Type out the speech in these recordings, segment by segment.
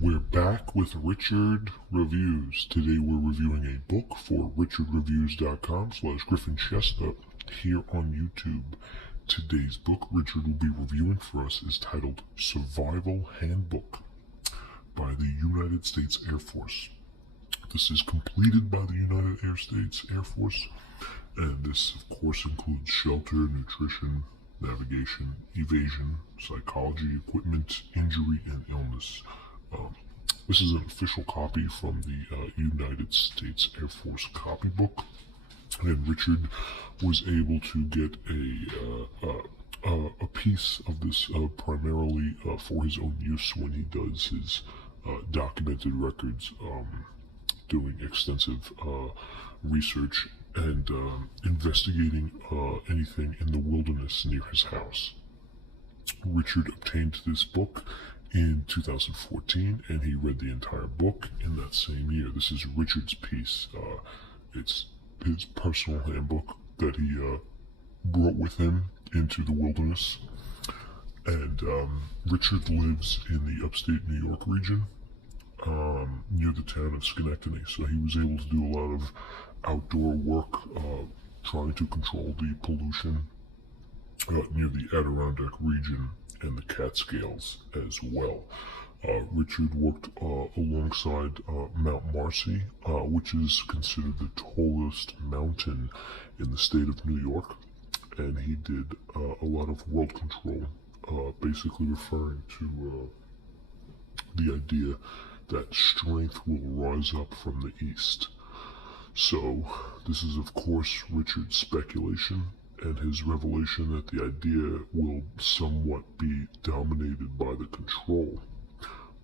We're back with Richard Reviews. Today we're reviewing a book for richardreviews.com/Griffin Chestnut here on YouTube. Today's book Richard will be reviewing for us is titled Survival Handbook by the United States Air Force. This is completed by the United States Air Force, and this of course includes shelter, nutrition, navigation, evasion, psychology, equipment, injury, and illness. This is an official copy from the United States Air Force copybook, and Richard was able to get a piece of this primarily for his own use when he does his documented records, doing extensive research and investigating anything in the wilderness near his house. Richard obtained this book in 2014, and he read the entire book in that same year. This is Richard's piece. It's his personal handbook that he brought with him into the wilderness. And Richard lives in the upstate New York region, near the town of Schenectady, so he was able to do a lot of outdoor work, trying to control the pollution near the Adirondack region and the Catskills as well. Richard worked alongside Mount Marcy, which is considered the tallest mountain in the state of New York, and he did a lot of world control, basically referring to the idea that strength will rise up from the east. So this is of course Richard's speculation and his revelation that the idea will somewhat be dominated by the control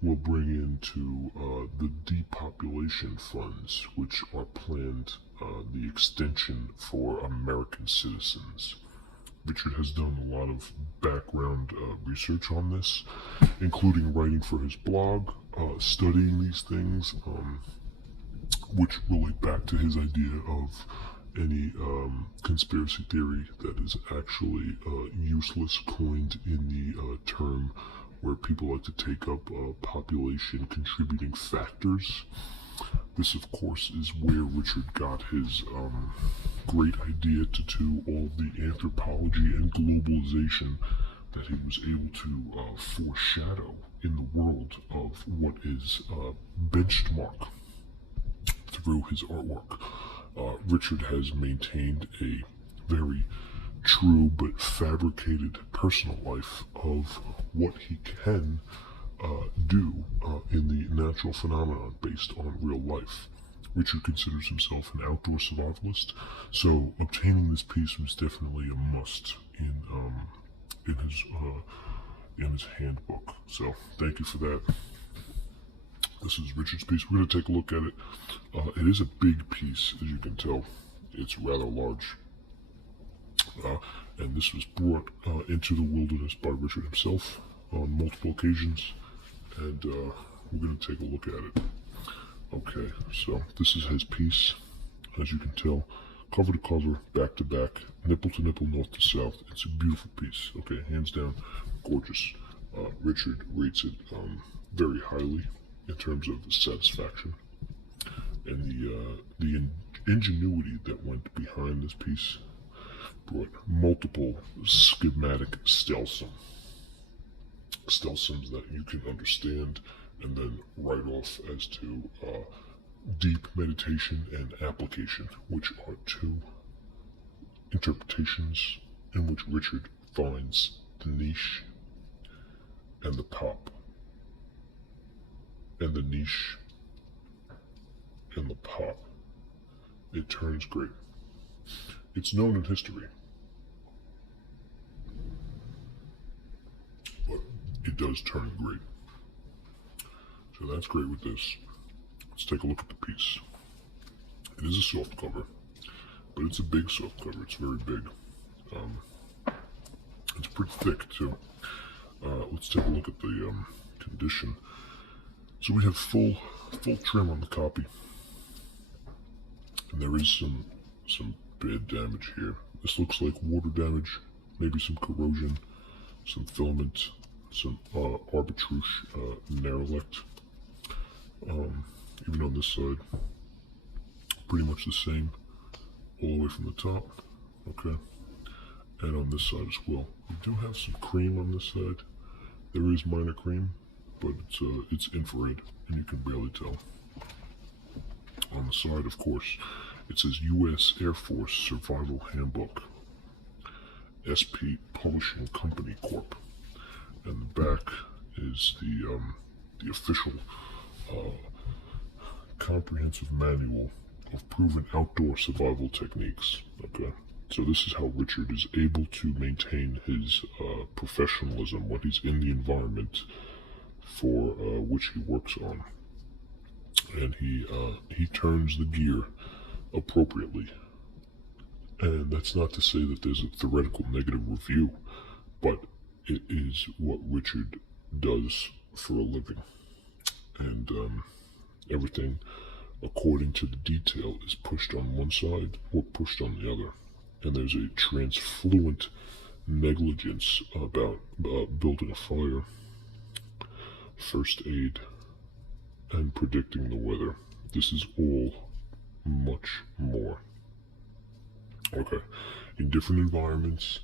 will bring into the depopulation funds, which are planned, the extension for American citizens. Richard has done a lot of background research on this, including writing for his blog, studying these things, which relate back to his idea of any conspiracy theory that is actually useless, coined in the term where people like to take up population contributing factors. This of course is where Richard got his great idea to do all the anthropology and globalization that he was able to foreshadow in the world of what is benchmark through his artwork. Richard has maintained a very true but fabricated personal life of what he can do in the natural phenomenon based on real life. Richard considers himself an outdoor survivalist, so obtaining this piece was definitely a must in his handbook. So thank you for that. This is Richard's piece. We're going to take a look at it. It is a big piece, as you can tell. It's rather large. And this was brought into the wilderness by Richard himself on multiple occasions. And we're going to take a look at it. Okay, so this is his piece. As you can tell, cover to cover, back to back, nipple to nipple, north to south. It's a beautiful piece. Okay, hands down, gorgeous. Richard rates it very highly in terms of satisfaction, and the ingenuity that went behind this piece brought multiple schematic stealsums that you can understand and then write off as to deep meditation and application, which are two interpretations in which Richard finds the niche and the pop, and the niche and the pop. It turns great. It's known in history, but it does turn great. So that's great with this. Let's take a look at the piece. It is a soft cover, but it's a big soft cover. It's very big. It's pretty thick too. Let's take a look at the condition. So we have full trim on the copy, and there is some bad damage here. This looks like water damage, maybe some corrosion, some filament, some arbitrouche nerelect Even on this side, pretty much the same, all the way from the top. Okay, and on this side as well. We do have some cream on this side. There is minor cream, but it's infrared, and you can barely tell. On the side, of course, it says U.S. Air Force Survival Handbook, SP Publishing Company Corp. And the back is the official comprehensive manual of proven outdoor survival techniques. Okay, so this is how Richard is able to maintain his professionalism when he's in the environment for which he works on, and he turns the gear appropriately. And that's not to say that there's a theoretical negative review, but it is what Richard does for a living. And everything, according to the detail, is pushed on one side or pushed on the other. And there's a transfluent negligence about building a fire, first aid, and predicting the weather. This is all much more. Okay, in different environments,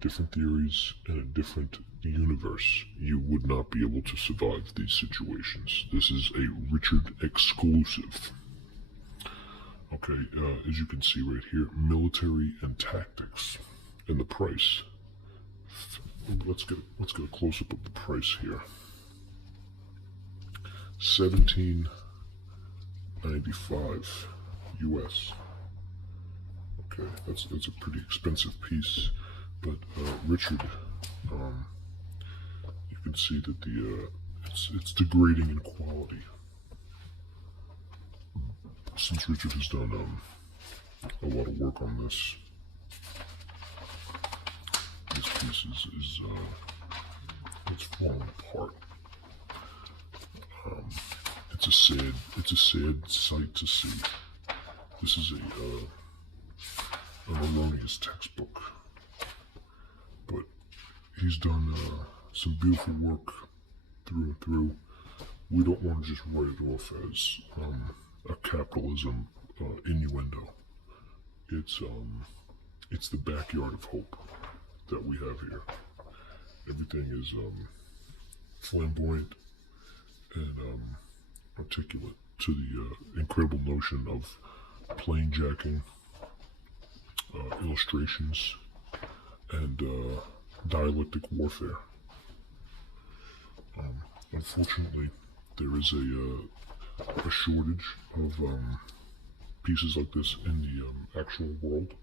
different theories, and a different universe, you would not be able to survive these situations. This is a Richard exclusive. Okay, as you can see right here, military and tactics, and the price. Let's get a close up of the price here. $17.95 US. Okay, that's a pretty expensive piece, but Richard, you can see that it's degrading in quality. Since Richard has done a lot of work on this piece is it's falling apart. It's a sad sight to see. This is an erroneous textbook, but he's done some beautiful work through and through. We don't want to just write it off as a capitalism innuendo. It's the backyard of hope that we have here. Everything is flamboyant and articulate to the incredible notion of plane jacking, illustrations, and dialectic warfare. Unfortunately, there is a shortage of pieces like this in the actual world.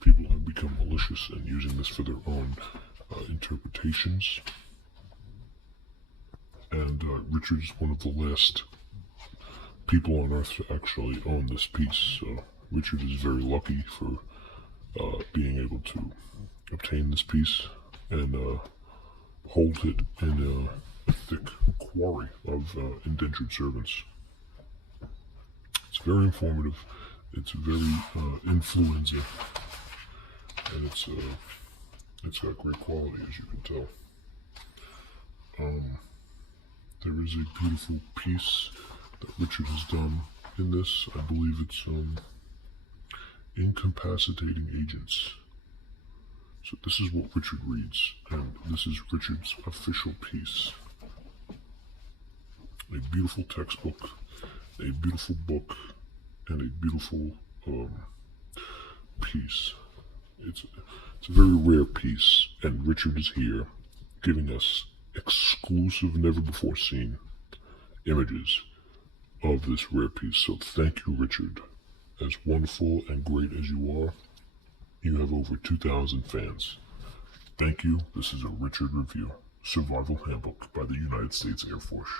People have become malicious and using this for their own interpretations. And Richard is one of the last people on Earth to actually own this piece. So Richard is very lucky for being able to obtain this piece and hold it in a thick quarry of indentured servants. It's very informative. It's very influenza, and it's got great quality, as you can tell. There is a beautiful piece that Richard has done in this. I believe it's incapacitating agents. So this is what Richard reads, and this is Richard's official piece. A beautiful textbook, a beautiful book, and a beautiful piece. It's a very rare piece, and Richard is here giving us exclusive, never before seen images of this rare piece. So thank you, Richard. As wonderful and great as you are, you have over 2,000 fans. Thank you. This is a Richard review. Survival Handbook by the United States Air Force.